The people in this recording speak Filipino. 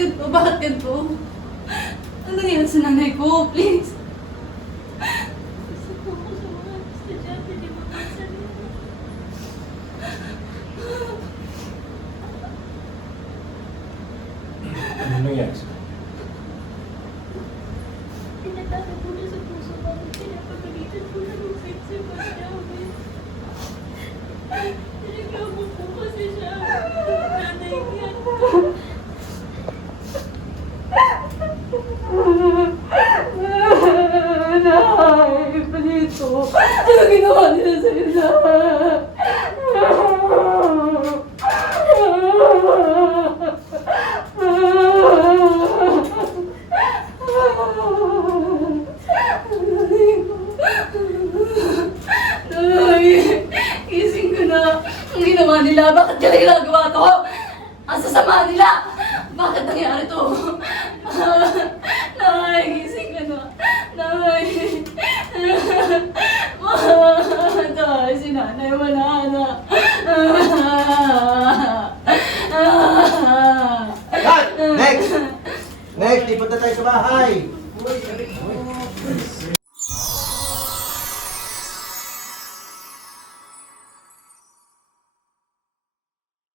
ganito? Bakit ganito? Ano nangyayari sa nanay ko? Please. Gusto po ko sa mga estudyante, di ba minsan yun? Ano nangyari sa'yo? Tinatake po niya sa puso ko at pinapagalitan po na ng sex yung namin. Tinagamo po kasi siya. Nanay niya. Nay, palito. Ano ginawa nila sa'yo, Nay, gising ko na. Ang ginawa nila, bakit nila ginagawa to? Ang sasama nila! Bakit nangyari to? Nay, gising ka na. Nay. Nay, si nanay wala na. Cut! Next! Next, lipat na tayo sa bahay!